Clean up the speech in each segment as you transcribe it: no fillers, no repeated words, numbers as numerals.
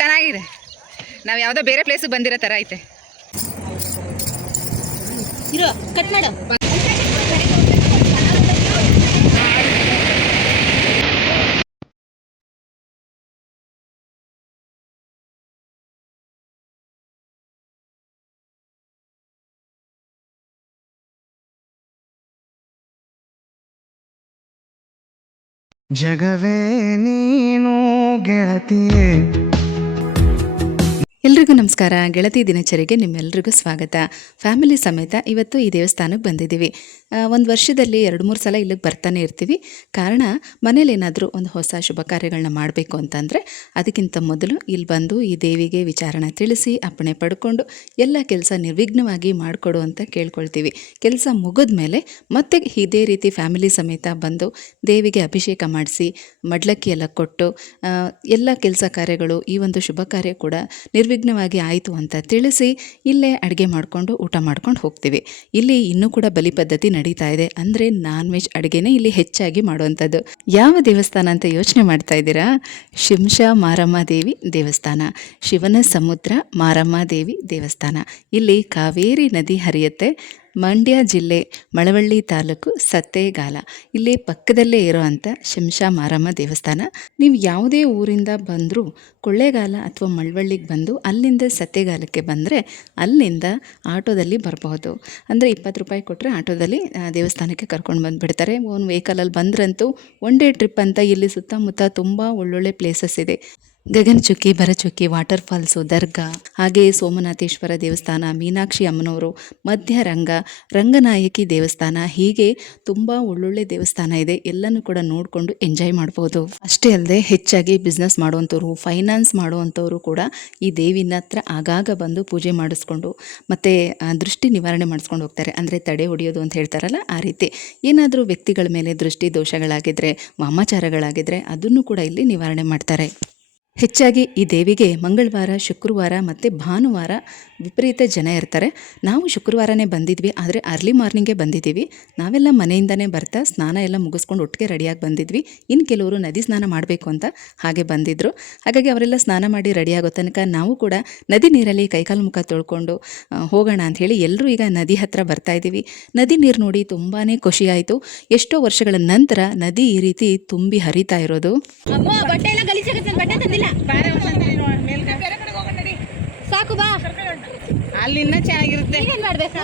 ಚೆನ್ನಾಗಿದೆ. ನಾವು ಯಾವುದೋ ಬೇರೆ ಪ್ಲೇಸಿಗೆ ಬಂದಿರೋ ಥರ ಐತೆ. ಕಟ್ ಮಾಡು. ಜಗವೇ ನೀನು ಗೆಳತಿಯೇ. ಎಲ್ರಿಗೂ ನಮಸ್ಕಾರ. ಗೆಳತಿ ದಿನಚರಿಗೆ ನಿಮ್ಮೆಲ್ರಿಗೂ ಸ್ವಾಗತ. ಫ್ಯಾಮಿಲಿ ಸಮೇತ ಇವತ್ತು ಈ ದೇವಸ್ಥಾನಕ್ಕೆ ಬಂದಿದ್ದೀವಿ. ಒಂದು ವರ್ಷದಲ್ಲಿ 2-3 ಸಲ ಇಲ್ಲಿಗೆ ಬರ್ತಾನೆ ಇರ್ತೀವಿ. ಕಾರಣ ಮನೇಲಿ ಏನಾದರೂ ಒಂದು ಹೊಸ ಶುಭ ಕಾರ್ಯಗಳನ್ನ ಮಾಡಬೇಕು ಅಂತಂದರೆ ಅದಕ್ಕಿಂತ ಮೊದಲು ಇಲ್ಲಿ ಬಂದು ಈ ದೇವಿಗೆ ವಿಚಾರಣ ತಿಳಿಸಿ ಅಪ್ಪಣೆ ಪಡ್ಕೊಂಡು ಎಲ್ಲ ಕೆಲಸ ನಿರ್ವಿಘ್ನವಾಗಿ ಮಾಡಿಕೊಡು ಅಂತ ಕೇಳ್ಕೊಳ್ತೀವಿ. ಕೆಲಸ ಮುಗಿದ ಮೇಲೆ ಮತ್ತೆ ಇದೇ ರೀತಿ ಫ್ಯಾಮಿಲಿ ಸಮೇತ ಬಂದು ದೇವಿಗೆ ಅಭಿಷೇಕ ಮಾಡಿಸಿ ಮಡ್ಲಕ್ಕಿ ಎಲ್ಲ ಕೊಟ್ಟು ಎಲ್ಲ ಕೆಲಸ ಕಾರ್ಯಗಳು ಈ ಒಂದು ಶುಭ ಕಾರ್ಯ ಕೂಡ ನಿರ್ವಿಘ್ನವಾಗಿ ಆಯಿತು ಅಂತ ತಿಳಿಸಿ ಇಲ್ಲೇ ಅಡುಗೆ ಮಾಡಿಕೊಂಡು ಊಟ ಮಾಡ್ಕೊಂಡು ಹೋಗ್ತೀವಿ. ಇಲ್ಲಿ ಇನ್ನೂ ಕೂಡ ಬಲಿ ಪದ್ಧತಿ ನಡೀತಾ ಇದೆ. ಅಂದರೆ ನಾನ್ ವೆಜ್ ಅಡುಗೆನೇ ಇಲ್ಲಿ ಹೆಚ್ಚಾಗಿ ಮಾಡುವಂಥದ್ದು. ಯಾವ ದೇವಸ್ಥಾನ ಅಂತ ಯೋಚನೆ ಮಾಡ್ತಾ ಇದ್ದೀರಾ? ಶಿಂಷಾ ಮಾರಮ್ಮ ದೇವಿ ದೇವಸ್ಥಾನ, ಶಿವನ ಸಮುದ್ರ ಮಾರಮ್ಮ ದೇವಿ ದೇವಸ್ಥಾನ. ಇಲ್ಲಿ ಕಾವೇರಿ ನದಿ ಹರಿಯುತ್ತೆ. ಮಂಡ್ಯ ಜಿಲ್ಲೆ ಮಳವಳ್ಳಿ ತಾಲೂಕು ಸತ್ತೇಗಾಲ, ಇಲ್ಲಿ ಪಕ್ಕದಲ್ಲೇ ಇರೋವಂಥ ಶಿಂಷಾ ಮಾರಮ್ಮ ದೇವಸ್ಥಾನ. ನೀವು ಯಾವುದೇ ಊರಿಂದ ಬಂದರೂ ಕೊಳ್ಳೇಗಾಲ ಅಥವಾ ಮಳವಳ್ಳಿಗೆ ಬಂದು ಅಲ್ಲಿಂದ ಸತ್ತೇಗಾಲಕ್ಕೆ ಬಂದರೆ ಅಲ್ಲಿಂದ ಆಟೋದಲ್ಲಿ ಬರಬಹುದು. ಅಂದರೆ 20 ರೂಪಾಯಿ ಕೊಟ್ಟರೆ ಆಟೋದಲ್ಲಿ ದೇವಸ್ಥಾನಕ್ಕೆ ಕರ್ಕೊಂಡು ಬಂದುಬಿಡ್ತಾರೆ. ಒಂದು ವೆಹಿಕಲಲ್ಲಿ ಬಂದ್ರಂತೂ ಒನ್ ಡೇ ಟ್ರಿಪ್ ಅಂತ ಇಲ್ಲಿ ಸುತ್ತಮುತ್ತ ತುಂಬ ಒಳ್ಳೊಳ್ಳೆ ಪ್ಲೇಸಸ್ ಇದೆ. ಗಗನಚುಕ್ಕಿ, ಭರಚುಕ್ಕಿ, ವಾಟರ್ ಫಾಲ್ಸು, ದರ್ಗಾ, ಹಾಗೆ ಸೋಮನಾಥೇಶ್ವರ ದೇವಸ್ಥಾನ, ಮೀನಾಕ್ಷಿ ಅಮ್ಮನವರು, ಮಧ್ಯರಂಗ, ರಂಗನಾಯಕಿ ದೇವಸ್ಥಾನ, ಹೀಗೆ ತುಂಬ ಒಳ್ಳೊಳ್ಳೆ ದೇವಸ್ಥಾನ ಇದೆ. ಎಲ್ಲನೂ ಕೂಡ ನೋಡಿಕೊಂಡು ಎಂಜಾಯ್ ಮಾಡ್ಬೋದು. ಅಷ್ಟೇ ಅಲ್ಲದೆ ಹೆಚ್ಚಾಗಿ ಬಿಸ್ನೆಸ್ ಮಾಡುವಂಥವ್ರು, ಫೈನಾನ್ಸ್ ಮಾಡುವಂಥವರು ಕೂಡ ಈ ದೇವಿನ ಹತ್ರ ಆಗಾಗ ಬಂದು ಪೂಜೆ ಮಾಡಿಸ್ಕೊಂಡು ಮತ್ತು ದೃಷ್ಟಿ ನಿವಾರಣೆ ಮಾಡಿಸ್ಕೊಂಡು ಹೋಗ್ತಾರೆ. ಅಂದರೆ ತಡೆ ಹೊಡೆಯೋದು ಅಂತ ಹೇಳ್ತಾರಲ್ಲ, ಆ ರೀತಿ ಏನಾದರೂ ವ್ಯಕ್ತಿಗಳ ಮೇಲೆ ದೃಷ್ಟಿ ದೋಷಗಳಾಗಿದ್ದರೆ, ವಾಮಾಚಾರಗಳಾಗಿದ್ದರೆ ಅದನ್ನು ಕೂಡ ಇಲ್ಲಿ ನಿವಾರಣೆ ಮಾಡ್ತಾರೆ. ಹೆಚ್ಚಾಗಿ ಈ ದೇವಿಗೆ ಮಂಗಳವಾರ, ಶುಕ್ರವಾರ ಮತ್ತು ಭಾನುವಾರ ವಿಪರೀತ ಜನ ಇರ್ತಾರೆ. ನಾವು ಶುಕ್ರವಾರನೇ ಬಂದಿದ್ವಿ, ಆದರೆ ಅರ್ಲಿ ಮಾರ್ನಿಂಗೇ ಬಂದಿದ್ದೀವಿ. ನಾವೆಲ್ಲ ಮನೆಯಿಂದನೇ ಬರ್ತಾ ಸ್ನಾನ ಎಲ್ಲ ಮುಗಿಸ್ಕೊಂಡು ಒಟ್ಟಿಗೆ ರೆಡಿಯಾಗಿ ಬಂದಿದ್ವಿ. ಇನ್ನು ಕೆಲವರು ನದಿ ಸ್ನಾನ ಮಾಡಬೇಕು ಅಂತ ಹಾಗೆ ಬಂದಿದ್ದರು. ಹಾಗಾಗಿ ಅವರೆಲ್ಲ ಸ್ನಾನ ಮಾಡಿ ರೆಡಿಯಾಗೋ ತನಕ ನಾವು ಕೂಡ ನದಿ ನೀರಲ್ಲಿ ಕೈಕಾಲು ಮುಖ ತೊಳ್ಕೊಂಡು ಹೋಗೋಣ ಅಂಥೇಳಿ ಎಲ್ಲರೂ ಈಗ ನದಿ ಹತ್ರ ಬರ್ತಾ ಇದ್ದೀವಿ. ನದಿ ನೀರು ನೋಡಿ ತುಂಬಾ ಖುಷಿ ಆಯಿತು. ಎಷ್ಟೋ ವರ್ಷಗಳ ನಂತರ ನದಿ ಈ ರೀತಿ ತುಂಬಿ ಹರಿತಾ ಇರೋದು. ಸಾಕು ಬಾ, ಅಲ್ಲಿನ್ನ ಚೆನ್ನಾಗಿರುತ್ತೆ. ಏನ್ ಮಾಡ್ಬೇಕು?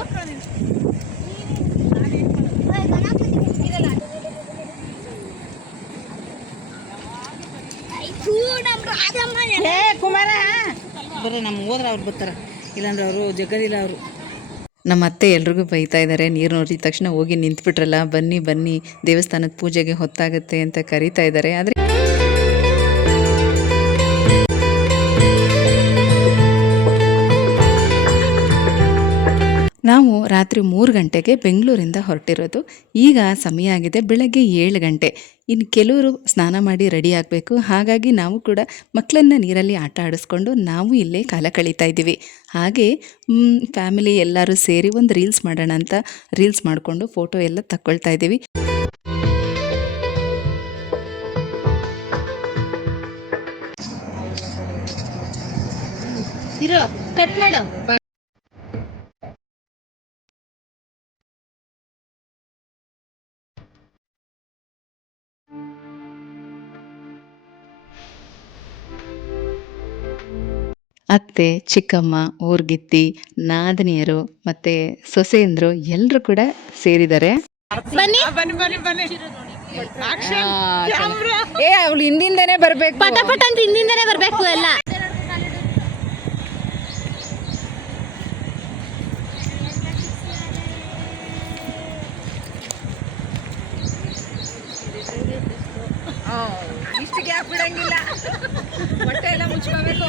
ಕುಮಾರ ಬರ್ರಿ, ನಮ್ಗೆ ಹೋದ್ರೆ ಅವ್ರು ಬರ್ತಾರ, ಇಲ್ಲಾಂದ್ರೆ ಅವರು ಜಗ್ಗದಿಲ್ಲ. ಅವರು ನಮ್ಮ ಅತ್ತೆ ಎಲ್ರಿಗೂ ಬೈತಾ ಇದ್ದಾರೆ. ನೀರು ನೋಡಿದ ತಕ್ಷಣ ಹೋಗಿ ನಿಂತ್ಬಿಟ್ರಲ್ಲ, ಬನ್ನಿ ಬನ್ನಿ ದೇವಸ್ಥಾನದ ಪೂಜೆಗೆ ಹೊತ್ತಾಗುತ್ತೆ ಅಂತ ಕರೀತಾ ಇದ್ದಾರೆ. ಆದರೆ ನಾವು ರಾತ್ರಿ 3 ಗಂಟೆಗೆ ಬೆಂಗಳೂರಿಂದ ಹೊರಟಿರೋದು. ಈಗ ಸಮಯ ಆಗಿದೆ ಬೆಳಗ್ಗೆ 7 ಗಂಟೆ. ಇನ್ನು ಕೆಲವರು ಸ್ನಾನ ಮಾಡಿ ರೆಡಿ ಆಗಬೇಕು. ಹಾಗಾಗಿ ನಾವು ಕೂಡ ಮಕ್ಕಳನ್ನ ನೀರಲ್ಲಿ ಆಟ ಆಡಿಸ್ಕೊಂಡು ನಾವು ಇಲ್ಲೇ ಕಾಲ ಕಳೀತಾ ಇದ್ದೀವಿ. ಹಾಗೆ ಫ್ಯಾಮಿಲಿ ಎಲ್ಲರೂ ಸೇರಿ ಒಂದು ರೀಲ್ಸ್ ಮಾಡೋಣ ಅಂತ ರೀಲ್ಸ್ ಮಾಡಿಕೊಂಡು ಫೋಟೋ ಎಲ್ಲ ತಗೊಳ್ತಾ ಇದ್ದೀವಿ. ಕಟ್ ಮಾಡು. ಅತ್ತೆ, ಚಿಕ್ಕಮ್ಮ, ಊರ್ಗಿತ್ತಿ, ನಾದನಿಯರು ಮತ್ತು ಸೊಸೆಯಂದರು ಎಲ್ಲರೂ ಕೂಡ ಸೇರಿದ್ದಾರೆ. ಬನ್ನಿ. ಅವಳು ಹಿಂದಿಂದನೇ ಬರ್ಬೇಕು, ಪಟ ಪಟ ಅಂತ ಹಿಂದಿಂದನೇ ಬರ್ಬೇಕು ಎಲ್ಲ. ಇಷ್ಟು ಗ್ಯಾಪ್ ಬಿಡಂಗಿಲ್ಲ, ಹೊಟ್ಟೆ ಎಲ್ಲ ಮುಚ್ಕೋಬೇಕು.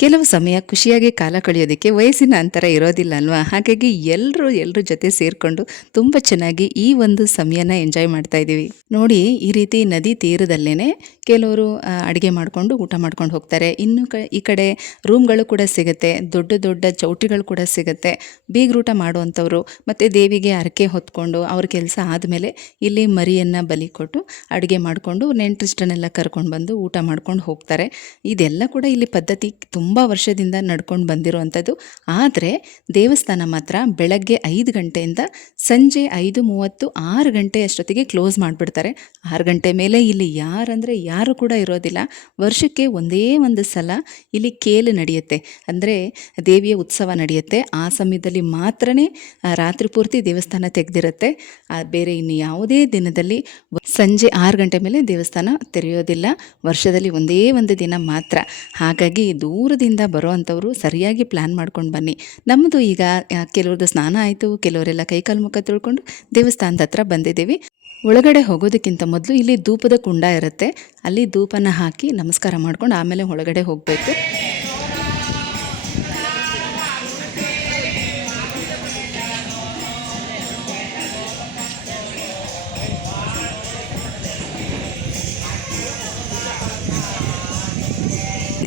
ಕೆಲವು ಸಮಯ ಖುಷಿಯಾಗಿ ಕಾಲ ಕಳೆಯೋದಕ್ಕೆ ವಯಸ್ಸಿನ ಅಂತರ ಇರೋದಿಲ್ಲ ಅಲ್ವಾ? ಹಾಗಾಗಿ ಎಲ್ಲರೂ ಜೊತೆ ಸೇರಿಕೊಂಡು ತುಂಬ ಚೆನ್ನಾಗಿ ಈ ಒಂದು ಸಮಯನ ಎಂಜಾಯ್ ಮಾಡ್ತಾ ಇದ್ದೀವಿ. ನೋಡಿ, ಈ ರೀತಿ ನದಿ ತೀರದಲ್ಲೇ ಕೆಲವರು ಅಡುಗೆ ಮಾಡಿಕೊಂಡು ಊಟ ಮಾಡ್ಕೊಂಡು ಹೋಗ್ತಾರೆ. ಇನ್ನು ಈ ಕಡೆ ರೂಮ್ಗಳು ಕೂಡ ಸಿಗುತ್ತೆ, ದೊಡ್ಡ ದೊಡ್ಡ ಚೌಟ್ರಿಗಳು ಕೂಡ ಸಿಗುತ್ತೆ. ಬೀಗ್ರೂಟ ಮಾಡುವಂಥವ್ರು ಮತ್ತು ದೇವಿಗೆ ಹರಕೆ ಹೊತ್ಕೊಂಡು ಅವ್ರ ಕೆಲಸ ಆದಮೇಲೆ ಇಲ್ಲಿ ಮರಿಯನ್ನು ಬಲಿ ಕೊಟ್ಟು ಅಡುಗೆ ಮಾಡಿಕೊಂಡು ನೆಂಟರಿಷ್ಟನ್ನೆಲ್ಲ ಕರ್ಕೊಂಡು ಬಂದು ಊಟ ಮಾಡ್ಕೊಂಡು ಹೋಗ್ತಾರೆ. ಇದೆಲ್ಲ ಕೂಡ ಇಲ್ಲಿ ಪದ್ಧತಿ ತುಂಬ ವರ್ಷದಿಂದ ನಡ್ಕೊಂಡು ಬಂದಿರುವಂಥದ್ದು. ಆದರೆ ದೇವಸ್ಥಾನ ಮಾತ್ರ ಬೆಳಗ್ಗೆ 5 ಗಂಟೆಯಿಂದ ಸಂಜೆ 5:30, 6 ಗಂಟೆ ಅಷ್ಟೊತ್ತಿಗೆ ಕ್ಲೋಸ್ ಮಾಡಿಬಿಡ್ತಾರೆ. 6 ಗಂಟೆ ಮೇಲೆ ಇಲ್ಲಿ ಯಾರು ಕೂಡ ಇರೋದಿಲ್ಲ. ವರ್ಷಕ್ಕೆ ಒಂದೇ ಒಂದು ಸಲ ಇಲ್ಲಿ ಕೇಲು ನಡೆಯುತ್ತೆ, ಅಂದರೆ ದೇವಿಯ ಉತ್ಸವ ನಡೆಯುತ್ತೆ. ಆ ಸಮಯದಲ್ಲಿ ಮಾತ್ರ ರಾತ್ರಿ ಪೂರ್ತಿ ದೇವಸ್ಥಾನ ತೆಗೆದಿರುತ್ತೆ. ಬೇರೆ ಇನ್ನು ಯಾವುದೇ ದಿನದಲ್ಲಿ ಸಂಜೆ 6 ಗಂಟೆ ಮೇಲೆ ದೇವಸ್ಥಾನ ತೆರೆಯೋದಿಲ್ಲ. ವರ್ಷದಲ್ಲಿ ಒಂದೇ ಒಂದು ದಿನ ಮಾತ್ರ. ಹಾಗಾಗಿ ದೂರದಿಂದ ಬರೋವಂಥವ್ರು ಸರಿಯಾಗಿ ಪ್ಲ್ಯಾನ್ ಮಾಡ್ಕೊಂಡು ಬನ್ನಿ. ನಮ್ಮದು ಈಗ ಕೆಲವ್ರದ್ದು ಸ್ನಾನ ಆಯಿತು, ಕೆಲವರೆಲ್ಲ ಕೈಕಾಲು ಮುಖ ತೊಳ್ಕೊಂಡು ದೇವಸ್ಥಾನದ ಹತ್ರ ಬಂದಿದ್ದೀವಿ. ಒಳಗಡೆ ಹೋಗೋದಕ್ಕಿಂತ ಮೊದಲು ಇಲ್ಲಿ ಧೂಪದ ಕುಂಡ ಇರುತ್ತೆ, ಅಲ್ಲಿ ಧೂಪನ ಹಾಕಿ ನಮಸ್ಕಾರ ಮಾಡ್ಕೊಂಡು ಆಮೇಲೆ ಒಳಗಡೆ ಹೋಗಬೇಕು.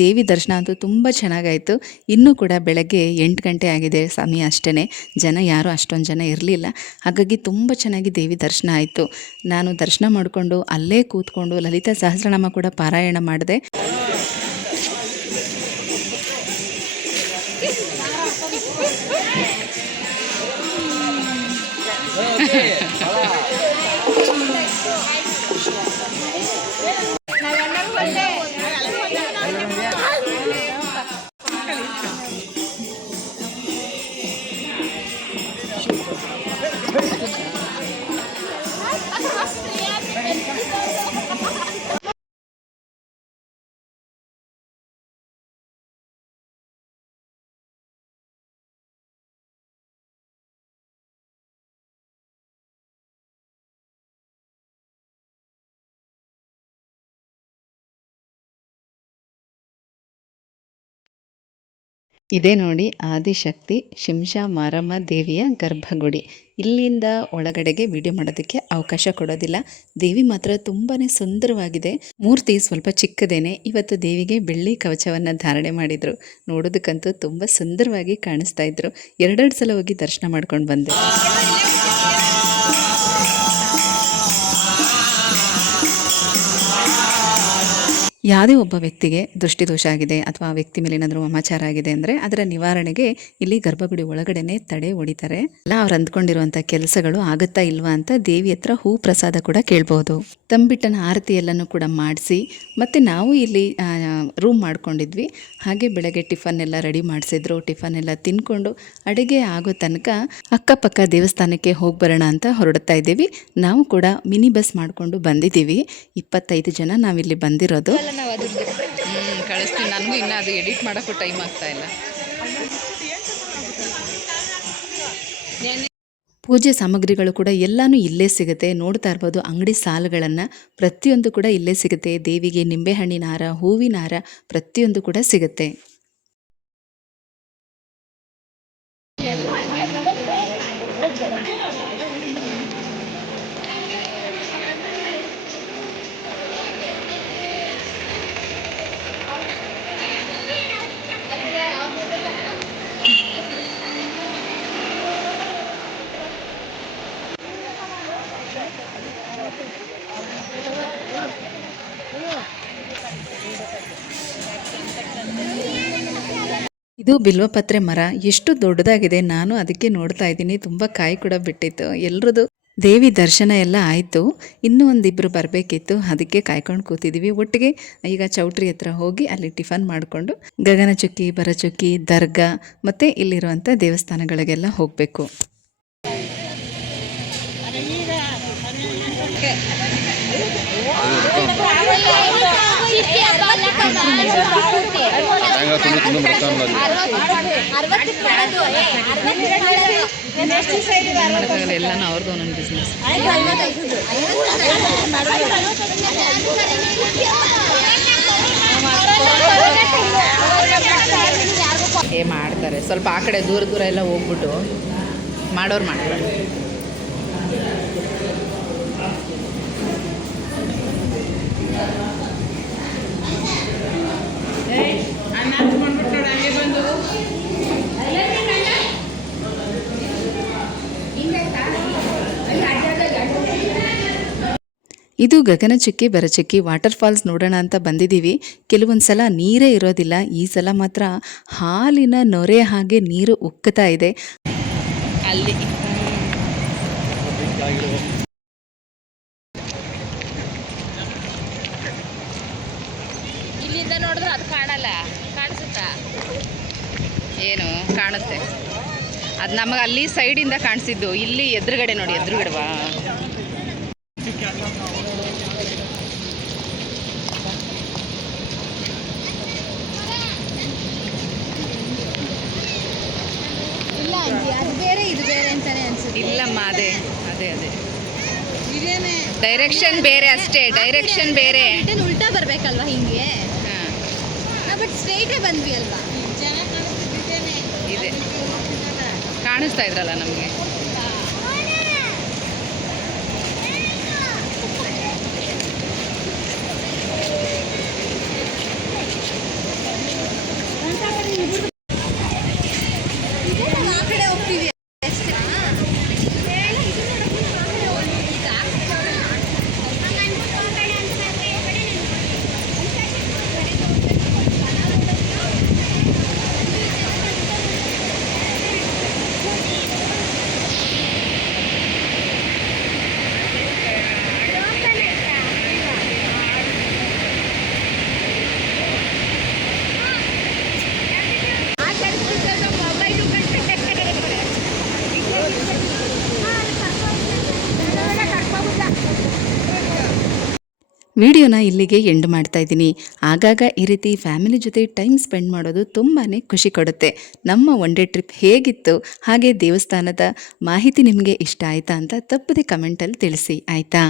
ದೇವಿ ದರ್ಶನ ಅಂತೂ ತುಂಬ ಚೆನ್ನಾಗಾಯಿತು. ಇನ್ನೂ ಕೂಡ ಬೆಳಗ್ಗೆ 8 ಗಂಟೆ ಆಗಿದೆ ಸಮಯ ಅಷ್ಟೇ. ಜನ ಯಾರೂ ಅಷ್ಟೊಂದು ಜನ ಇರಲಿಲ್ಲ. ಹಾಗಾಗಿ ತುಂಬ ಚೆನ್ನಾಗಿ ದೇವಿ ದರ್ಶನ ಆಯಿತು. ನಾನು ದರ್ಶನ ಮಾಡಿಕೊಂಡು ಅಲ್ಲೇ ಕೂತ್ಕೊಂಡು ಲಲಿತಾ ಸಹಸ್ರನಾಮ ಕೂಡ ಪಾರಾಯಣ ಮಾಡಿದೆ. ಇದೇ ನೋಡಿ ಆದಿಶಕ್ತಿ ಶಿಂಷಾ ಮಾರಮ್ಮ ದೇವಿಯ ಗರ್ಭಗುಡಿ. ಇಲ್ಲಿಂದ ಒಳಗಡೆಗೆ ವಿಡಿಯೋ ಮಾಡೋದಕ್ಕೆ ಅವಕಾಶ ಕೊಡೋದಿಲ್ಲ. ದೇವಿ ಮಾತ್ರ ತುಂಬಾ ಸುಂದರವಾಗಿದೆ. ಮೂರ್ತಿ ಸ್ವಲ್ಪ ಚಿಕ್ಕದೇನೆ. ಇವತ್ತು ದೇವಿಗೆ ಬೆಳ್ಳಿ ಕವಚವನ್ನು ಧಾರಣೆ ಮಾಡಿದರು. ನೋಡೋದಕ್ಕಂತೂ ತುಂಬ ಸುಂದರವಾಗಿ ಕಾಣಿಸ್ತಾ ಇದ್ರು. 2 ಸಲ ಹೋಗಿ ದರ್ಶನ ಮಾಡ್ಕೊಂಡು ಬಂದೆ. ಯಾವುದೇ ಒಬ್ಬ ವ್ಯಕ್ತಿಗೆ ದೃಷ್ಟಿದೋಷ ಆಗಿದೆ ಅಥವಾ ಆ ವ್ಯಕ್ತಿ ಮೇಲೆ ಏನಾದರೂ ಅಮಾಚಾರ ಆಗಿದೆ ಅಂದರೆ ಅದರ ನಿವಾರಣೆಗೆ ಇಲ್ಲಿ ಗರ್ಭಗುಡಿ ಒಳಗಡೆನೆ ತಡೆ ಹೊಡಿತಾರೆ. ಎಲ್ಲ ಅವ್ರು ಅಂದ್ಕೊಂಡಿರುವಂಥ ಕೆಲಸಗಳು ಆಗುತ್ತಾ ಇಲ್ವಾ ಅಂತ ದೇವಿ ಹತ್ರ ಹೂ ಪ್ರಸಾದ ಕೂಡ ಕೇಳ್ಬೋದು. ತಂಬಿಟ್ಟನ ಆರತಿ ಎಲ್ಲನೂ ಕೂಡ ಮಾಡಿಸಿ ಮತ್ತು ನಾವು ಇಲ್ಲಿ ರೂಮ್ ಮಾಡ್ಕೊಂಡಿದ್ವಿ. ಹಾಗೆ ಬೆಳಗ್ಗೆ ಟಿಫನ್ ಎಲ್ಲ ರೆಡಿ ಮಾಡಿಸಿದ್ರು. ಟಿಫನ್ ಎಲ್ಲ ತಿನ್ಕೊಂಡು ಅಡುಗೆ ಆಗೋ ತನಕ ಅಕ್ಕಪಕ್ಕ ದೇವಸ್ಥಾನಕ್ಕೆ ಹೋಗಿ ಬರೋಣ ಅಂತ ಹೊರಡ್ತಾ ಇದ್ದೀವಿ. ನಾವು ಕೂಡ ಮಿನಿ ಬಸ್ ಮಾಡಿಕೊಂಡು ಬಂದಿದ್ದೀವಿ. 25 ಜನ ನಾವಿಲ್ಲಿ ಬಂದಿರೋದು. ಕಳಿಸ್ತೀನಿ. ನನಗೂ ಇನ್ನೂ ಅದು ಎಡಿಟ್ ಮಾಡೋಕ್ಕೂ ಟೈಮ್ ಆಗ್ತಾ ಇಲ್ಲ. ಪೂಜೆ ಸಾಮಗ್ರಿಗಳು ಕೂಡ ಎಲ್ಲನೂ ಇಲ್ಲೇ ಸಿಗುತ್ತೆ. ನೋಡ್ತಾ ಇರ್ಬೋದು ಅಂಗಡಿ ಸಾಲುಗಳನ್ನು, ಪ್ರತಿಯೊಂದು ಕೂಡ ಇಲ್ಲೇ ಸಿಗುತ್ತೆ. ದೇವಿಗೆ ನಿಂಬೆಹಣ್ಣಿನ ಹಾರ, ಹೂವಿನ ಹಾರ ಪ್ರತಿಯೊಂದು ಕೂಡ ಸಿಗುತ್ತೆ. ಇದು ಬಿಲ್ವಪತ್ರೆ ಮರ ಎಷ್ಟು ದೊಡ್ಡದಾಗಿದೆ. ನಾನು ಅದಕ್ಕೆ ನೋಡ್ತಾ ಇದ್ದೀನಿ. ತುಂಬ ಕಾಯಿ ಕೂಡ ಬಿಟ್ಟಿತ್ತು. ಎಲ್ರದ್ದು ದೇವಿ ದರ್ಶನ ಎಲ್ಲ ಆಯಿತು. ಇನ್ನೂ ಒಂದಿಬ್ಬರು ಬರಬೇಕಿತ್ತು, ಅದಕ್ಕೆ ಕಾಯ್ಕೊಂಡು ಕೂತಿದ್ದೀವಿ. ಒಟ್ಟಿಗೆ ಈಗ ಚೌಟ್ರಿ ಹತ್ರ ಹೋಗಿ ಅಲ್ಲಿ ಟಿಫನ್ ಮಾಡಿಕೊಂಡು ಗಗನಚುಕ್ಕಿ, ಭರಚುಕ್ಕಿ, ದರ್ಗಾ ಮತ್ತು ಇಲ್ಲಿರುವಂಥ ದೇವಸ್ಥಾನಗಳಿಗೆಲ್ಲ ಹೋಗಬೇಕು. ಎಲ್ಲನೂ ಅವ್ರದ್ದು ಒಂದೊಂದು ಬಿಸ್ನೆಸ್. ಸ್ವಲ್ಪ ಆ ಕಡೆ ದೂರ ದೂರ ಎಲ್ಲ ಹೋಗ್ಬಿಟ್ಟು ಮಾಡೋರು ಮಾಡ್ತಾರೆ. ಇದು ಗಗನಚುಕ್ಕಿ ಬರಚುಕ್ಕಿ ವಾಟರ್ ಫಾಲ್ಸ್ ನೋಡೋಣ ಅಂತ ಬಂದಿದ್ದೀವಿ. ಕೆಲವೊಂದು ಸಲ ನೀರೇ ಇರೋದಿಲ್ಲ, ಈ ಸಲ ಮಾತ್ರ ಹಾಲಿನ ನೊರೆ ಹಾಗೆ ನೀರು ಉಕ್ಕುತ್ತಾ ಇದೆ. ಅಲ್ಲಿ ಇಲ್ಲಿಂದ ನೋಡಿದ್ರೆ ಅದು ಕಾಣಲ್ಲ, ಕಾಣಿಸುತ್ತಾ? ಏನು ಕಾಣುತ್ತೆ, ಅದು ನಮಗೆ ಅಲ್ಲಿ ಸೈಡಿಂದ ಕಾಣಿಸಿದ್ದು. ಇಲ್ಲಿ ಎದುರುಗಡೆ ನೋಡಿ, ಎದುರುಗಡೆವಾ ಇಲ್ಲ ಆಂಟಿ, ಅದು ಬೇರೆ ಇದು ಬೇರೆ ಅಂತಾನೆ ಅನ್ಸುತ್ತೆ. ಇಲ್ಲಮ್ಮ, ಅದೇ ಅದೇ ಅದೇ ಡೈರೆಕ್ಷನ್ ಬೇರೆ ಅಷ್ಟೇ, ಡೈರೆಕ್ಷನ್ ಬೇರೆ. ರಿಟರ್ನ್ ಉಲ್ಟಾ ಬರ್ಬೇಕಲ್ವಾ ಹಿಂಗೆ? ಹಾಂ, ಬಟ್ ಸ್ಟ್ರೈಟೇ ಬಂದ್ವಿ ಅಲ್ವಾ? ಇದೆ ಕಾಣಿಸ್ತಾ ಇದ್ರಲ್ಲ ನಮಗೆ. ಆ ಕಡೆ ಹೋಗ್ತೀವಿ ಅಷ್ಟೇ. ವಿಡಿಯೋನ ಇಲ್ಲಿಗೆ ಎಂಡ್ ಮಾಡ್ತಾ ಇದ್ದೀನಿ. ಆಗಾಗ ಈ ರೀತಿ ಫ್ಯಾಮಿಲಿ ಜೊತೆ ಟೈಮ್ ಸ್ಪೆಂಡ್ ಮಾಡೋದು ತುಂಬಾ ಖುಷಿ ಕೊಡುತ್ತೆ. ನಮ್ಮ ಒನ್ ಡೇ ಟ್ರಿಪ್ ಹೇಗಿತ್ತು, ಹಾಗೆ ದೇವಸ್ಥಾನದ ಮಾಹಿತಿ ನಿಮಗೆ ಇಷ್ಟ ಆಯಿತಾ ಅಂತ ತಪ್ಪದೆ ಕಮೆಂಟಲ್ಲಿ ತಿಳಿಸಿ, ಆಯಿತಾ?